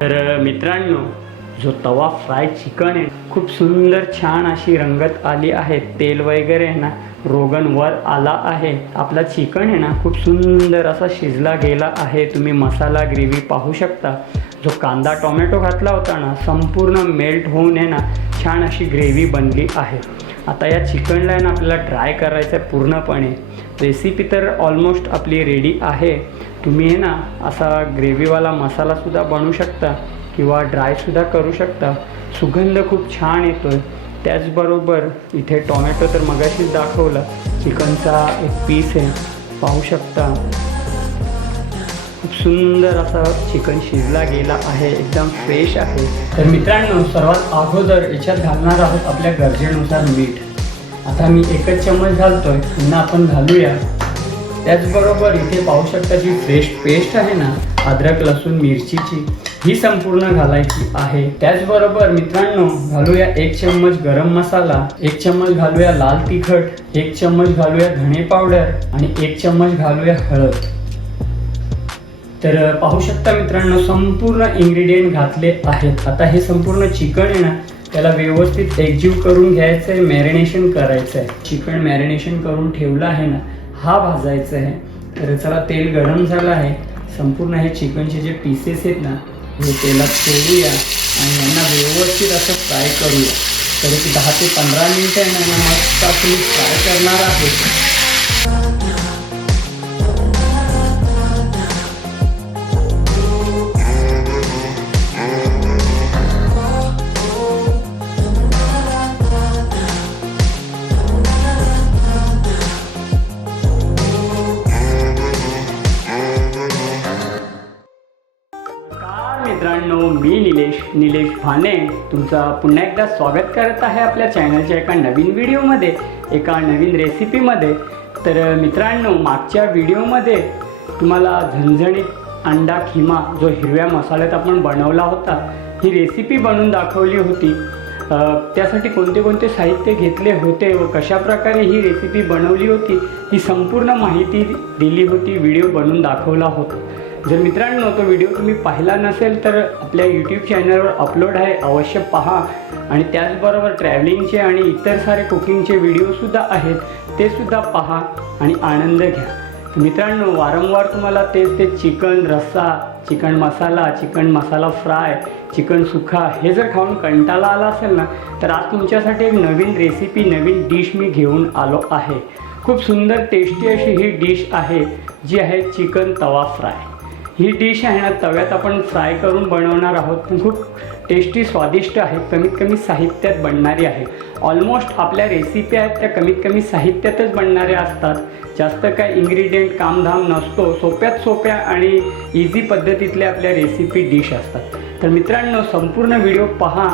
तर मित्रांनो, जो तवा फ्राय चिकन आहे खूप सुंदर छान अशी रंगत आली आहे, तेल वगैरे आहे ना रोगन वर आला आहे। आपला चिकन आहे ना खूप सुंदर असा शिजला गेला आहे। तुम्ही मसाला ग्रेव्ही पाहू शकता। जो कांदा टोमॅटो घातला होता ना संपूर्ण मेल्ट होऊन आहे ना छान अशी ग्रेव्ही बनली आहे। आता या चिकनला आहे ना आपल्याला ड्राय करायचं आहे पूर्णपणे। रेसिपी तर ऑलमोस्ट आपली रेडी आहे। तुम्ही आहे ना असा ग्रेव्हीवाला मसालासुद्धा बनवू शकता किंवा ड्रायसुद्धा करू शकता। सुगंध खूप छान येतो आहे। त्याचबरोबर इथे टोमॅटो तर मगाशीच दाखवला, चिकनचा एक पीस आहे पाहू शकता। खूप सुंदर असा चिकन शिजला गेला आहे, एकदम फ्रेश आहे। तर मित्रांनो, सर्वात अगोदर याच्यात घालणार आहोत आपल्या गरजेनुसार मीठ। आता मी 1 चम्मच घालतोय, पुन्हा आपण घालूया। त्याचबरोबर इथे पाहू शकता जी फ्रेश पेस्ट आहे ना अद्रक लसूण मिरचीची, ही संपूर्ण घालायची आहे। त्याचबरोबर मित्रांनो घालूया 1 चम्मच गरम मसाला, 1 चम्मच घालूया लाल तिखट, 1 चम्मच घालूया धणे पावडर आणि 1 चम्मच घालूया हळद। तर पाहू शकता मित्रांनो संपूर्ण इन्ग्रेडियंट घातले आहेत। आता हे संपूर्ण चिकन आहे ना त्याला व्यवस्थित एकजीव करून घ्यायचं आहे, मॅरिनेशन करायचं आहे। चिकन मॅरिनेशन करून ठेवलं आहे ना, हा भाजायचं आहे। तर चला तेल गरम झालं आहे, संपूर्ण हे चिकनचे जे पीसेस आहेत ना हे तेलात सोडूया आणि यांना व्यवस्थित असं फ्राय करूया। तर एक 10 ते 15 मिनिटं आहे ना मस्त आपण फ्राय करणार आहोत। मित्रांनो, मी निलेश भाने तुमचा पुन्हा एकदा स्वागत करत आहे आपल्या चॅनलच्या एका नवीन व्हिडिओमध्ये, एका नवीन रेसिपीमध्ये। तर मित्रांनो, मागच्या व्हिडिओमध्ये तुम्हाला झणझणीत अंडा खिमा जो हिरव्या मसाल्यात आपण बनवला होता, ही रेसिपी बनवून दाखवली होती। त्यासाठी कोणते कोणते साहित्य घेतले होते व कशाप्रकारे ही रेसिपी बनवली होती ही संपूर्ण माहिती दिली होती, व्हिडिओ बनवून दाखवला होता। जर मित्रांनो तो व्हिडिओ तुम्ही पाहिला नसेल तर आपल्या यूट्यूब चॅनलवर अपलोड आहे, अवश्य पहा। आणि त्याचबरोबर ट्रॅव्हलिंगचे आणि इतर सारे कुकिंगचे व्हिडिओसुद्धा आहेत, ते सुद्धा पहा आणि आनंद घ्या। तर मित्रांनो, वारंवार तुम्हाला तेच चिकन रस्सा, चिकन मसाला फ्राय, चिकन सुखा हे जर खाऊन कंटाळा आला असेल ना, तर आज तुमच्यासाठी एक नवीन रेसिपी, नवीन डिश मी घेऊन आलो आहे। खूप सुंदर टेस्टी अशी ही डिश आहे, जी आहे चिकन तवा फ्राय। ही डिश आहे ना तव्यात आपण फ्राय करून बनवणार आहोत, खूप टेस्टी स्वादिष्ट आहे, कमीत कमी साहित्यात बनणारी आहे। ऑलमोस्ट आपल्या रेसिपी आहेत त्या कमीत कमी साहित्यातच बनणाऱ्या असतात, जास्त काय इन्ग्रेडियंट कामधाम नसतो, सोप्यात सोप्या आणि इझी पद्धतीतल्या आपल्या रेसिपी डिश असतात। तर मित्रांनो, संपूर्ण व्हिडिओ पहा,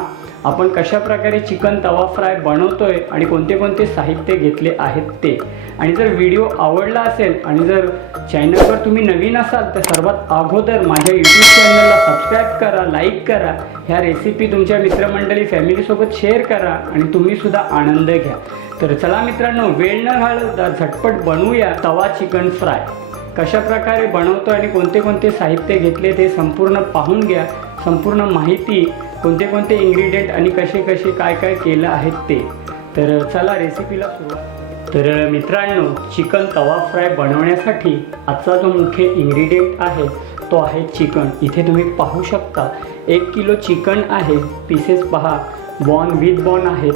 आपण कशाप्रकारे चिकन तवा फ्राय बनवतोय आणि कोणते कोणते साहित्य घेतले आहेत ते। आणि जर व्हिडिओ आवडला असेल आणि जर चॅनलवर तुम्ही नवीन असाल तर सर्वात अगोदर माझ्या यूट्यूब चॅनलला सबस्क्राईब करा, लाईक करा, ह्या रेसिपी तुमच्या मित्रमंडळी फॅमिलीसोबत शेअर करा आणि तुम्हीसुद्धा आनंद घ्या। तर चला मित्रांनो, वेळ न घालवता झटपट बनवूया तवा चिकन फ्राय। कशाप्रकारे बनवतो आणि कोणते कोणते साहित्य घेतले ते संपूर्ण पाहून घ्या, संपूर्ण माहिती, कोणते कोणते इन्ग्रेडियंट आणि कसे कसे काय काय केलं आहे ते। तर चला रेसिपीला सुरुवात। तर मित्रांनो, चिकन तवा फ्राय बनवण्यासाठी आजचा जो मुख्य इन्ग्रेडियंट आहे तो आहे चिकन। इथे तुम्ही पाहू शकता 1 किलो चिकन आहे। पीसेस पहा, बॉन विथ बॉन आहेत।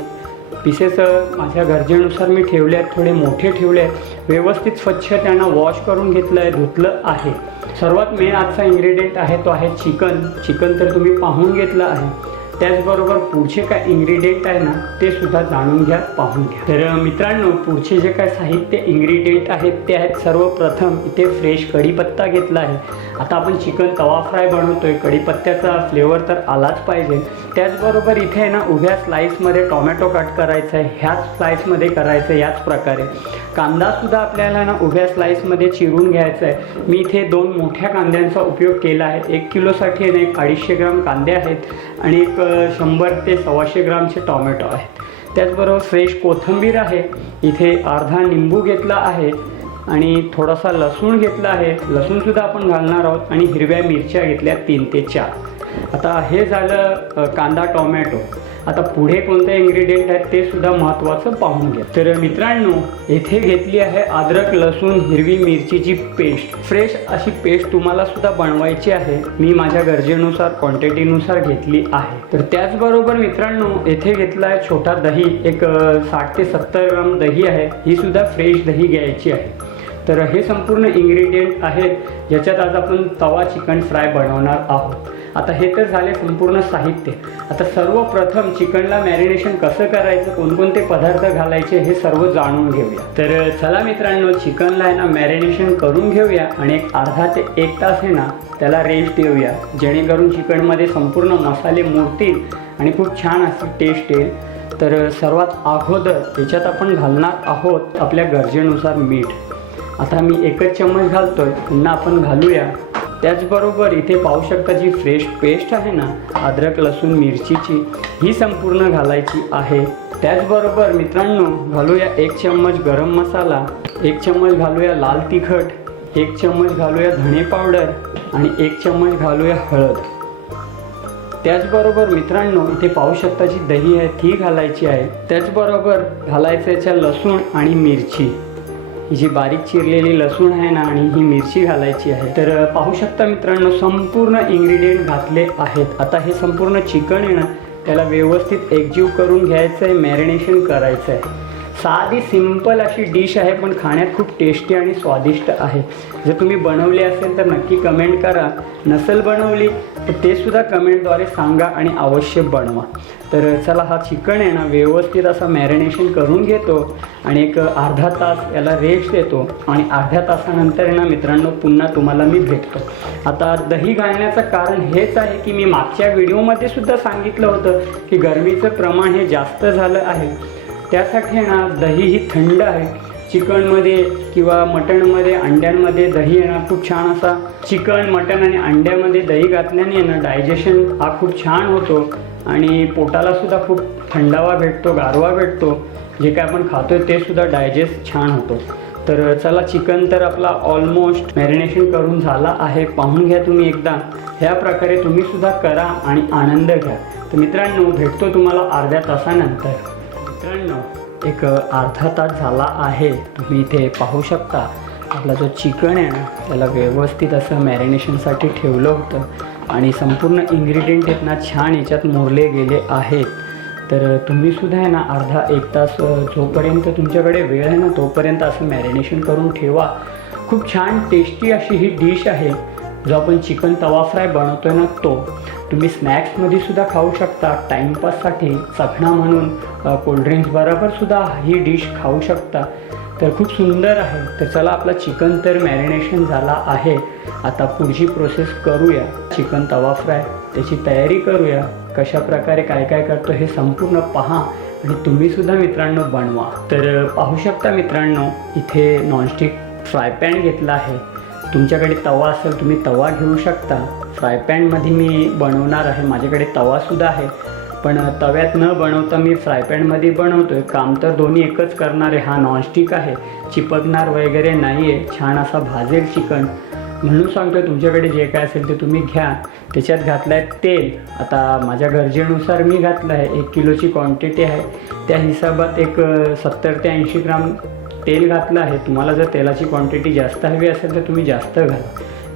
पीसेस माझ्या गरजेनुसार मी ठेवले आहेत, थोडे मोठे ठेवले आहेत, व्यवस्थित स्वच्छ त्यांना वॉश करून घेतलं आहे, धुतलं आहे। सर्वात मेन आजचा इन्ग्रेडियंट आहे तो आहे चिकन तर तुम्ही पाहून घेतलं आहे। त्याचबरोबर पुढचे काय इन्ग्रेडियंट आहे ना ते सुद्धा जाणून घ्या, पाहून घ्या। तर मित्रांनो, पुढचे जे काय साहित्य इन्ग्रेडियंट आहेत ते आहेत, सर्वप्रथम इथे फ्रेश कढीपत्ता घेतला आहे। आता आपण चिकन तवा फ्राय बनवतोय, कढीपत्त्याचा फ्लेवर तर आलाच पाहिजे। त्याचबरोबर इथे आहे ना उभ्या स्लाइसमध्ये टोमॅटो कट करायचं आहे, ह्याच स्लाइसमध्ये करायचं आहे याच प्रकारे। कांदासुद्धा आपल्याला ना उभ्या स्लाइसमध्ये चिरून घ्यायचा आहे। मी इथे 2 मोठ्या कांद्यांचा उपयोग केला आहे। 1 किलोसाठी आहे ना 250 ग्राम कांदे आहेत आणि एक 100 ते 125 ग्रामचे टोमॅटो आहेत। त्याचबरोबर फ्रेश कोथिंबीर आहे, इथे अर्धा निंबू घेतला आहे आणि थोडासा लसूण घेतला आहे, लसूणसुद्धा आपण घालणार आहोत आणि हिरव्या मिरच्या घेतल्या 3 ते 4। आता हे झालं कांदा टोमॅटो. आता पुढे कोणते इन्ग्रेडियंट आहेत ते सुद्धा महत्त्वाचं पाहून घ्या. तर मित्रांनो, येथे घेतली आहे अद्रक लसूण हिरवी मिरचीची पेस्ट. फ्रेश अशी पेस्ट तुम्हाला सुद्धा बनवायची आहे. मी माझ्या गरजेनुसार क्वांटिटीनुसार घेतली आहे. तर त्याचबरोबर मित्रांनो, येथे घेतला आहे छोटा दही. एक 60 ते 70 ग्राम दही आहे. ही सुद्धा फ्रेश दही घ्यायची आहे. तर हे संपूर्ण इन्ग्रेडियंट आहेत ज्याच्यात आज आपण तवा चिकन फ्राय बनवणार आहोत. आता हे तर झाले संपूर्ण साहित्य. आता सर्वप्रथम चिकनला मॅरिनेशन कसं करायचं, कोणकोणते पदार्थ घालायचे हे सर्व जाणून घेऊया. तर चला मित्रांनो, चिकनला आहे ना मॅरिनेशन करून घेऊया आणि एक अर्धा ते 1 तास आहे ना त्याला रेस्ट देऊया, जेणेकरून चिकनमध्ये संपूर्ण मसाले मुरतील आणि खूप छान अशी टेस्ट येईल. तर सर्वात अगोदर याच्यात आपण घालणार आहोत आपल्या गरजेनुसार मीठ. आता मी 1 चम्मच घालतोय, पुन्हा आपण घालूया. त्याचबरोबर इथे पाहू शकता जी फ्रेश पेस्ट आहे ना अद्रक लसूण मिरचीची, ही संपूर्ण घालायची आहे. त्याचबरोबर मित्रांनो, घालूया 1 चम्मच गरम मसाला, 1 चम्मच घालूया लाल तिखट, 1 चम्मच घालूया धणे पावडर आणि 1 चम्मच घालूया हळद. त्याचबरोबर मित्रांनो, इथे पाहू शकता जी दही आहे ती घालायची आहे. त्याचबरोबर घालायचं याच्या लसूण आणि मिरची. ही जी बारीक चिरलेली लसूण आहे ना आणि ही मिरची घालायची आहे. तर पाहू शकता मित्रांनो, संपूर्ण इन्ग्रेडियंट घातले आहेत. आता हे संपूर्ण चिकन आहे ना त्याला व्यवस्थित एकजीव करून घ्यायचं आहे, मॅरिनेशन करायचं आहे. साधी सिंपल अशी डिश आहे, पण खाण्यात खूप टेस्टी आणि स्वादिष्ट आहे. जर तुम्ही बनवली असेल तर नक्की कमेंट करा. नसेल बनवली तर ते सुद्धा कमेंटद्वारे सांगा आणि अवश्य बनवा. तर चला, हा चिकन आहे ना व्यवस्थित असं मॅरिनेशन करून घेतो आणि एक अर्धा तास याला रेस्ट देतो आणि अर्ध्या तासानंतर आहे ना मित्रांनो पुन्हा तुम्हाला मी भेटतो. आता दही घालण्याचं कारण हेच आहे की मी मागच्या व्हिडिओमध्ये सुद्धा सांगितलं होतं की गरमीचं प्रमाण हे जास्त झालं आहे. त्यासाठी ना दही ही थंड आहे. चिकनमध्ये किंवा मटणमध्ये, अंड्यांमध्ये दही आहे ना खूप छान असा, चिकन मटण आणि अंड्यामध्ये दही घातल्याने ना डायजेशन हा खूप छान होतो आणि पोटाला सुद्धा खूप थंडावा भेटतो, गारवा भेटतो. जे काय आपण खातोय ते सुद्धा डायजेस्ट छान होतो. तर चला, चिकन तर आपला ऑलमोस्ट मॅरिनेशन करून झाला आहे. पाहून घ्या तुम्ही एकदा. ह्या प्रकारे तुम्ही सुद्धा करा आणि आनंद घ्या. तर मित्रांनो, भेटतो तुम्हाला अर्ध्या तासानंतर. मित्रांनो, एक अर्धा तास झाला आहे. तुम्ही इथे पाहू शकता आपला जो चिकन आहे ना त्याला व्यवस्थित असं मॅरिनेशनसाठी ठेवलं होतं आणि संपूर्ण इन्ग्रेडियंट आहेत ना छान याच्यात मोरले गेले आहेत. तर तुम्ही सुद्धा आहे ना अर्धा 1 तास जोपर्यंत तुमच्याकडे वेळ आहे ना तोपर्यंत असं मॅरिनेशन करून ठेवा. खूप छान टेस्टी अशी ही डिश आहे. जो आपण चिकन तवा फ्राय बनवतोय ना तो तुम्ही स्नॅक्समध्ये सुद्धा खाऊ शकता. टाईमपाससाठी चखणा म्हणून कोल्ड्रिंक्स बरोबर सुद्धा ही डिश खाऊ शकता. तर खूप सुंदर आहे. तर चला, आपला चिकन तर मॅरिनेशन झाला आहे. आता पुढची प्रोसेस करूया. चिकन तवा फ्राय त्याची तयारी करूया. कशा प्रकारे काय काय करतो हे संपूर्ण पहा आणि तुम्ही सुद्धा मित्रांनो बनवा. तर पाहू शकता मित्रांनो, इथे नॉनस्टिक फ्राय पॅन घेतला आहे. तुमच्याकडे तवा असेल तुम्ही तवा घेऊ शकता. फ्राय पॅनमध्ये मी बनवणार आहे. माझ्याकडे तवासुद्धा आहे, पण तव्यात न बनवता मी फ्राय पॅनमध्ये बनवतो आहे. काम तर दोन्ही एकच करणार आहे. हा नॉनस्टिक आहे, चिपकणार वगैरे नाही आहे. छान असा भाजेल चिकन. म्हणून सांगतो, तुमच्याकडे जे काय असेल ते तुम्ही घ्या. त्याच्यात घातलं आहे तेल. आता माझ्या गरजेनुसार मी घातलं आहे. 1 किलोची क्वांटिटी आहे, त्या हिशोबात एक 70 ते 80 ग्राम तेल घातलं आहे. तुम्हाला जर तेलाची क्वांटिटी जास्त हवी असेल तर तुम्ही जास्त घाला.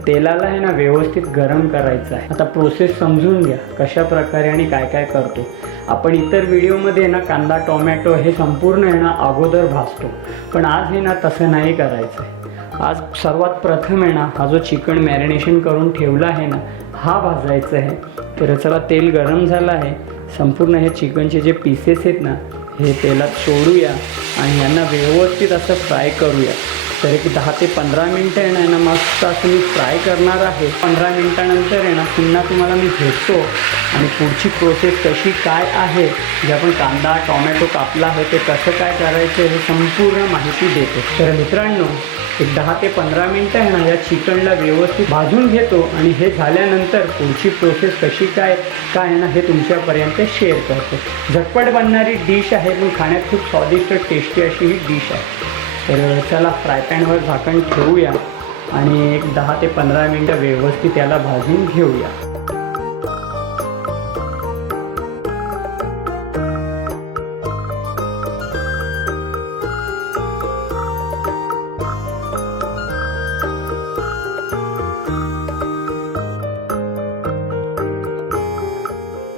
तेलाला आहे ना व्यवस्थित गरम करायचं आहे. आता प्रोसेस समजून घ्या कशा प्रकारे आणि काय काय करतो आपण. इतर व्हिडिओमध्ये ना कांदा टोमॅटो हे संपूर्ण आहे ना अगोदर भाजतो, पण आज हे ना तसं नाही करायचं आहे. आज सर्वात प्रथम आहे ना हा जो चिकन मॅरिनेशन करून ठेवला आहे ना हा भाजायचा आहे. तर चला, तेल गरम झालं आहे. संपूर्ण हे चिकनचे जे पीसेस आहेत ना हे तेलात सोडूया आणि यांना व्यवस्थित असं फ्राय करूया. तर एक 10 ते 15 मिनटं आहे ना मस्त असं मी फ्राय करणार आहे. 15 मिनटानंतर आहे ना पुन्हा तुम्हाला मी भेटतो आणि पुढची प्रोसेस कशी काय आहे, जे आपण कांदा टोमॅटो कापला आहे ते कसं काय करायचं हे संपूर्ण माहिती देतो. तर मित्रांनो, एक 10 ते 15 मिनटं आहे ना या चिकनला व्यवस्थित भाजून घेतो आणि हे झाल्यानंतर पुढची प्रोसेस कशी काय आहे ना हे तुमच्यापर्यंत शेअर करतो. झटपट बनणारी डिश आहे, पण खाण्यात खूप स्वादिष्ट टेस्टी अशी ही डिश आहे. तर चला, फ्राय पॅनवर झाकण ठेवूया आणि एक 10 ते 15 मिनटं व्यवस्थित याला भाजून घेऊया.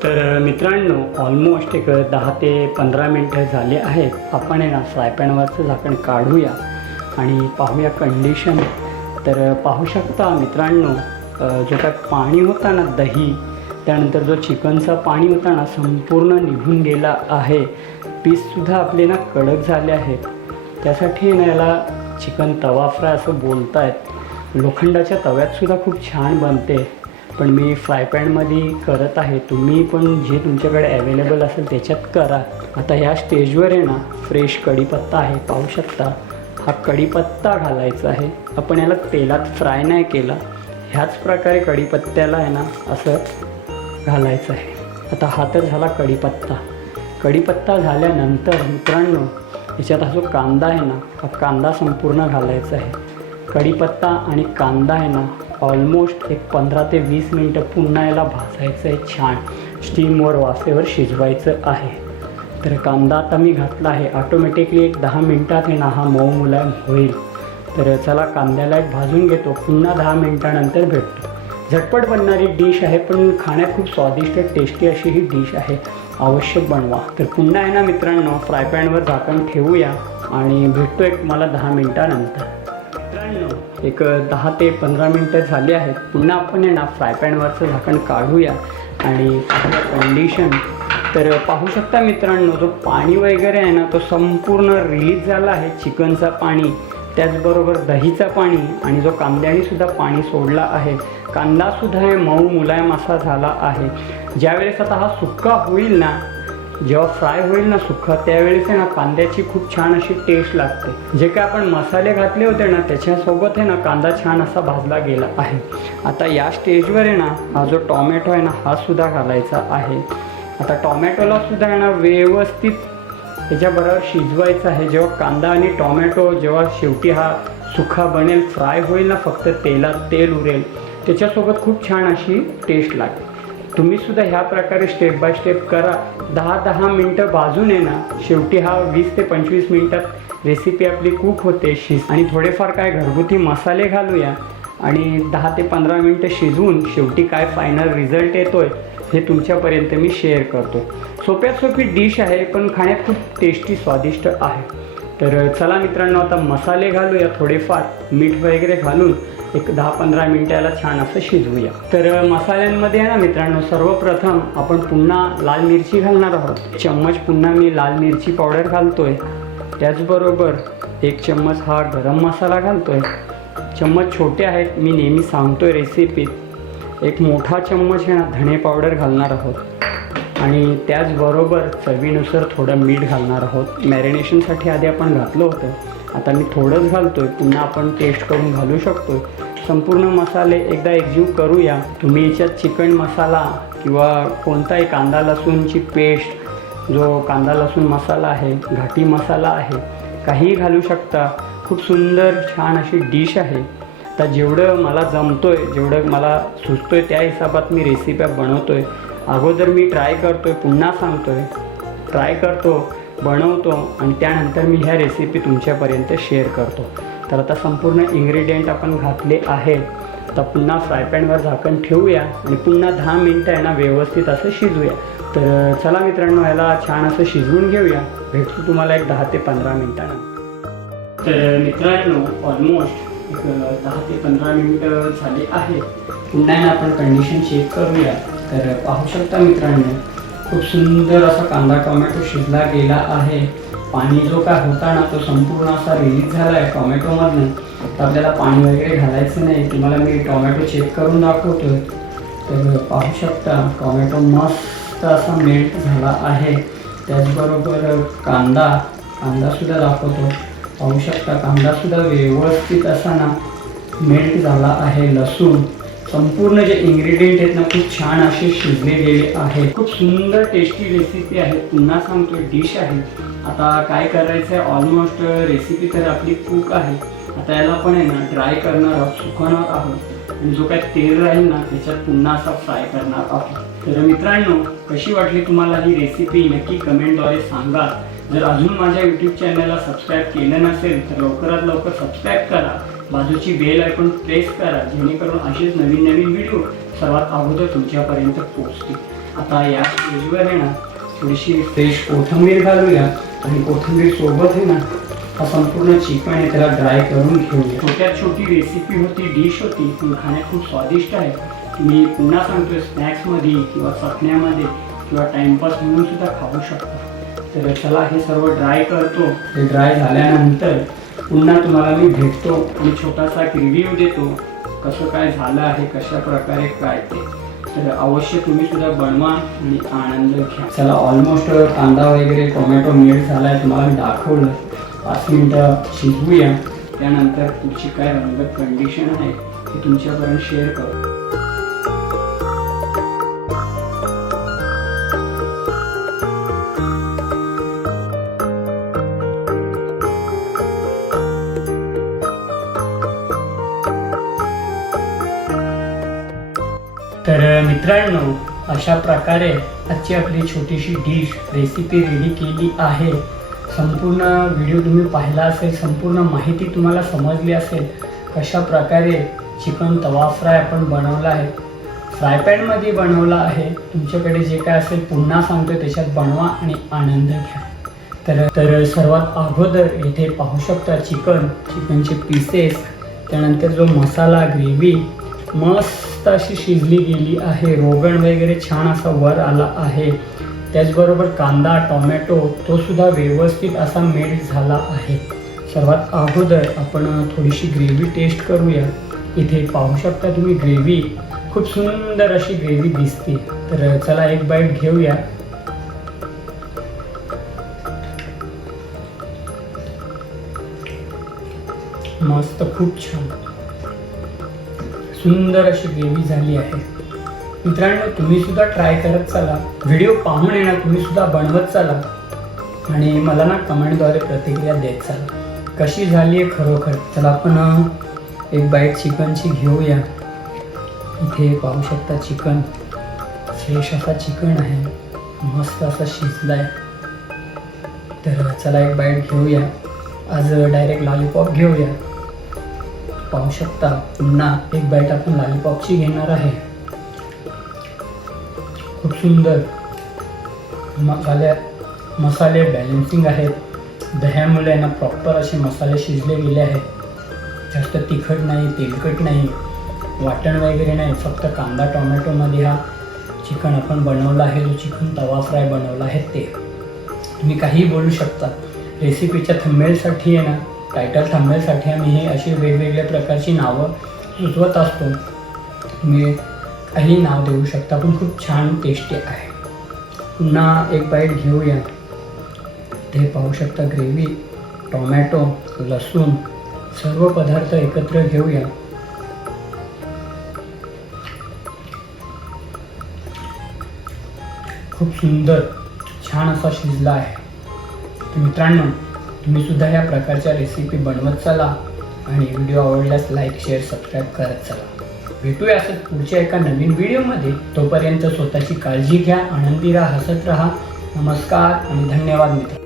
तर मित्रांनो ऑलमोस्ट एक 10 ते 15 मिनटं झाले आहेत. आपण आहे ना फ्राय पॅनवरचं झाकण काढूया आणि पाहूया कंडिशन. तर पाहू शकता मित्रांनो, जो काय पाणी होता ना दही, त्यानंतर जो चिकनचा पाणी होता ना संपूर्ण निघून गेला आहे. पीससुद्धा आपले ना कडक झाले आहेत. त्यासाठी ना याला चिकन तवा फ्राय असं बोलत आहेत. लोखंडाच्या तव्यातसुद्धा खूप छान बनते, पण मी फ्राय पॅनमध्ये करत आहे. तुम्ही पण जे तुमच्याकडे अवेलेबल असेल त्याच्यात करा. आता ह्या स्टेजवर आहे ना फ्रेश कढीपत्ता आहे, पाहू शकता. हा कढीपत्ता घालायचा आहे. आपण याला तेलात फ्राय नाही केला, ह्याच प्रकारे कढीपत्त्याला आहे ना असं घालायचं आहे. आता हा तर झाला कढीपत्ता. कढीपत्ता झाल्यानंतर मित्रांनो याच्यात हा जो कांदा आहे ना, हा कांदा संपूर्ण घालायचा आहे. कढीपत्ता आणि कांदा आहे ना ऑलमोस्ट एक 15 ते 20 मिनटं पुन्हा याला भाजायचं आहे. छान स्टीमवर वाफेवर शिजवायचं आहे. तर कांदा आता मी घातला आहे. ऑटोमॅटिकली एक 10 मिनटात आहे ना हा मऊ मुलायम होईल. तर चला कांद्याला एक भाजून घेतो, पुन्हा 10 मिनटानंतर भेटतो. झटपट बनणारी डिश आहे, पण खाण्यात खूप स्वादिष्ट टेस्टी अशी ही डिश आहे. अवश्य बनवा. तर पुन्हा आहे ना मित्रांनो फ्राय पॅनवर झाकण ठेवूया आणि भेटतो एक मला 10 मिनटानंतर. मित्रांनो एक 10 ते 15 मिनटं झाली आहेत. पुन्हा आपण आहे ना फ्राय पॅनवरचं झाकण काढूया आणि कंडिशन. तर पाहू शकता मित्रांनो, जो पाणी वगैरे आहे ना तो संपूर्ण रिलीज झाला आहे. चिकनचा पाणी, त्याचबरोबर दहीचा पाणी आणि जो कांद्यानेसुद्धा पाणी सोडला आहे. कांदासुद्धा हे मऊ मुलायम असा झाला आहे. ज्यावेळेस आता हा सुक्का होईल ना, जेव्हा फ्राय होईल ना सुक्का, त्यावेळेस आहे ना कांद्याची खूप छान अशी टेस्ट लागते. जे काय आपण मसाले घातले होते ना त्याच्यासोबत आहे ना कांदा छान असा भाजला गेला आहे. आता या स्टेजवर आहे ना हा जो टॉमॅटो आहे ना हा सुद्धा घालायचा आहे. आता टॉमॅटोला सुद्धा आहे ना व्यवस्थित त्याच्याबरोबर शिजवायचं आहे. जेव्हा कांदा आणि टॉमॅटो जेव्हा शेवटी हा सुखा बनेल, फ्राय होईल ना, फक्त तेलात तेल उरेल, त्याच्यासोबत खूप छान अशी टेस्ट लागते. तुम्हीसुद्धा ह्या प्रकारे स्टेप बाय स्टेप करा. 10-10 मिनटं भाजून आहे ना शेवटी हा 20 ते 25 मिनटात रेसिपी आपली कुक होते. आणि थोडेफार काय घरगुती मसाले घालूया आणि 10 ते 15 मिनटं शिजवून शेवटी काय फायनल रिझल्ट येतोय हे तुमच्यापर्यंत मी शेअर करतो. सोप्यात सोपी डिश आहे, पण खाण्यात खूप टेस्टी स्वादिष्ट आहे. तर चला मित्रांनो आता मसाले घालूया. थोडेफार मीठ वगैरे घालून एक 10-15 मिनटाला छान असं शिजवूया. तर मसाल्यांमध्ये आहे ना मित्रांनो सर्वप्रथम आपण पुन्हा लाल मिरची घालणार आहोत. चम्मच पुन्हा मी लाल मिरची पावडर घालतोय. त्याचबरोबर 1 चम्मच हा गरम मसाला घालतोय. चम्मच छोटे आहेत, मी नेहमी सांगतोय रेसिपीत. 1 मोठा चम्मच आहे ना धणे पावडर घालणार आहोत आणि त्याचबरोबर चवीनुसार थोडं मीठ घालणार आहोत. मॅरिनेशनसाठी आधी आपण घातलं होतं, आता मी थोडंच घालतोय. पुन्हा आपण टेस्ट करून घालू शकतो. संपूर्ण मसाले एकदा एकजीव करूया. तुम्ही याच्यात चिकन मसाला किंवा कोणताही कांदा लसूणची पेस्ट, जो कांदा लसूण मसाला आहे, घाटी मसाला आहे, काहीही घालू शकता. खूप सुंदर छान अशी डिश आहे. आता जेवढं मला जमतोय, जेवढं मला सुचतोय त्या हिशोबात मी रेसिपी बनवतोय. अगोदर मी ट्राय करतोय, पुन्हा सांगतोय, ट्राय करतो, बनवतो आणि त्यानंतर मी ह्या रेसिपी तुमच्यापर्यंत शेअर करतो. तर आता संपूर्ण इन्ग्रेडियंट आपण घातले आहे. आता पुन्हा फ्राय पॅनवर झाकण ठेवूया आणि पुन्हा 10 मिनटं आहे ना व्यवस्थित असं शिजवूया. तर चला मित्रांनो याला छान असं शिजवून घेऊया. भेटतो तुम्हाला एक 10 ते 15 मिनटानं. तर मित्रांनो ऑलमोस्ट एक 10 ते 15 मिनटं झाले आहेत. पुन्हा आपण कंडिशन चेक करूया. तर पाहू शकता मित्रांनो खूप सुंदर असा कांदा टोमॅटो शिजला गेला आहे. पाणी जो काय होता ना तो संपूर्ण असा रिलीज झाला आहे टोमॅटोमधनं. तर आपल्याला पाणी वगैरे घालायचं नाही. तुम्हाला मी टोमॅटो चेक करून दाखवतोय. तर पाहू शकता टोमॅटो मस्त असा मेल्ट झाला आहे. त्याचबरोबर कांदासुद्धा दाखवतो. पाहू शकता कांदासुद्धा व्यवस्थित असा ना मेल्ट झाला आहे. लसूण, संपूर्ण जे इन्ग्रेडियंट आहेत ना खूप छान असे शिजले गेले आहे. खूप सुंदर टेस्टी रेसिपी आहे. पुन्हा सांगतो डिश आहे. आता काय करायचं आहे, ऑलमोस्ट रेसिपी तर आपली कुक आहे. आता याला पण आहे ना ड्राय करणार आहोत, सुकवणार आहोत आणि जो काय तेल राहील ना त्याच्यात पुन्हा असा फ्राय करणार आहोत. तर मित्रांनो कशी वाटली तुम्हाला ही रेसिपी नक्की कमेंटद्वारे सांगा. जर अजून माझ्या यूट्यूब चॅनलला सबस्क्राईब केलं नसेल तर लवकरात लवकर सबस्क्राईब करा. बाजूची बेल आयकॉन प्रेस करा, जेणेकरून असेच नवीन व्हिडिओ सर्वात अगोदर तुमच्यापर्यंत पोहोचतील. आता या स्टेजवर आहे ना थोडीशी फ्रेश कोथिंबीर घालूया आणि कोथिंबीर सोबत आहे ना हा संपूर्ण चिकन आहे त्याला ड्राय करून घेऊया. छोट्यात छोटी रेसिपी होती, डिश होती, पण खाण्यात खूप स्वादिष्ट आहे. मी पुन्हा सांगतोय, स्नॅक्समध्ये किंवा चटण्यामध्ये किंवा टाइमपास म्हणून सुद्धा खाऊ शकता. तर चला हे सर्व ड्राय करतो. हे ड्राय झाल्यानंतर पुन्हा तुम्हाला मी भेटतो आणि छोटासा रिव्ह्यू देतो कसं काय झालं आहे, कशा प्रकारे काय ते. तर अवश्य तुम्ही सुद्धा बनवा आणि आनंद घ्या. चला ऑलमोस्ट कांदा वगैरे टोमॅटो मेल्ट झाला आहे, तुम्हाला मी दाखवलं. 5 मिनटं शिजवूया, त्यानंतर तुमची काय रंगत कंडिशन आहे ते तुमच्यापर्यंत शेअर करू. तर मित्रांनो, अशा प्रकारे आजची आपली छोटीशी डिश रेसिपी रेडी केली आहे. संपूर्ण व्हिडिओ तुम्ही पाहिला असेल, संपूर्ण माहिती तुम्हाला समजली असेल कशा प्रकारे चिकन तवा फ्राय आपण बनवला आहे, फ्राय पॅनमध्ये बनवला आहे. तुमच्याकडे जे काय असेल पुन्हा सांगतो त्याच्यात बनवा आणि आनंद घ्या. तर सर्वात अगोदर इथे पाहू शकता चिकनचे पीसेस, त्यानंतर जो मसाला ग्रेव्ही मस्त अशी शिजली गेली आहे. रोगण वगैरे छान असा वर आला आहे. त्याचबरोबर कांदा टोमॅटो तो सुद्धा व्यवस्थित असा मेल्ट झाला आहे. सर्वात अगोदर आपण थोडीशी ग्रेव्ही टेस्ट करूया. इथे पाहू शकता तुम्ही ग्रेव्ही खूप सुंदर अशी ग्रेव्ही दिसते. तर चला एक बाईट घेऊया. मस्त, खूप छान सुंदर अशी ग्रेव्ही झाली आहे. मित्रांनो, तुम्ही सुद्धा ट्राय करत चला. व्हिडिओ पाहून येणार तुम्ही सुद्धा बनवत चला आणि मला ना कमेंटद्वारे प्रतिक्रिया देत चला कशी झाली आहे खरोखर. चला आपण एक बाईट चिकनची घेऊया. इथे पाहू शकता चिकन फ्रेश असा चिकन आहे, मस्त असा शिजला आहे. तर चला एक बाईट घेऊया. आज डायरेक्ट लॉलीपॉप घेऊया. पाहू शकता पुन्हा एक बाईट आपण लॉलीपॉपची घेणार आहे. खूप सुंदर मसाले बॅलन्सिंग आहेत. दह्यामुळे ना प्रॉपर असे मसाले शिजले गेले आहेत. जास्त तिखट नाही, तेलकट नाही, वाटण वगैरे नाही. फक्त कांदा टोमॅटोमध्ये हा चिकन आपण बनवला आहे, जो चिकन तवा फ्राय बनवला आहे ते. तुम्ही काहीही बोलू शकता. रेसिपीच्या थंबनेलसाठी आहे ना, टायटल थंबनेलसाठी आम्ही हे अशी वेगवेगळ्या प्रकारची नावं सुचवत असतो. तुम्ही काही नाव देऊ शकता, पण खूप छान टेस्टी आहे. पुन्हा एक बाईट घेऊया. ते पाहू शकता ग्रेव्ही, टोमॅटो, लसूण सर्व पदार्थ एकत्र घेऊया. खूप सुंदर छान असा शिजला आहे. मित्रांनो, तुम्ही सुद्धा या प्रकारच्या रेसिपी बनवत चला आणि व्हिडिओ आवडल्यास लाईक शेअर सबस्क्राईब करत चला. भेटूया असंच पुढच्या एका नवीन व्हिडिओमध्ये. तोपर्यंत स्वतःची काळजी घ्या, आनंदी राहा, हसत राहा. नमस्कार आणि धन्यवाद मित्र.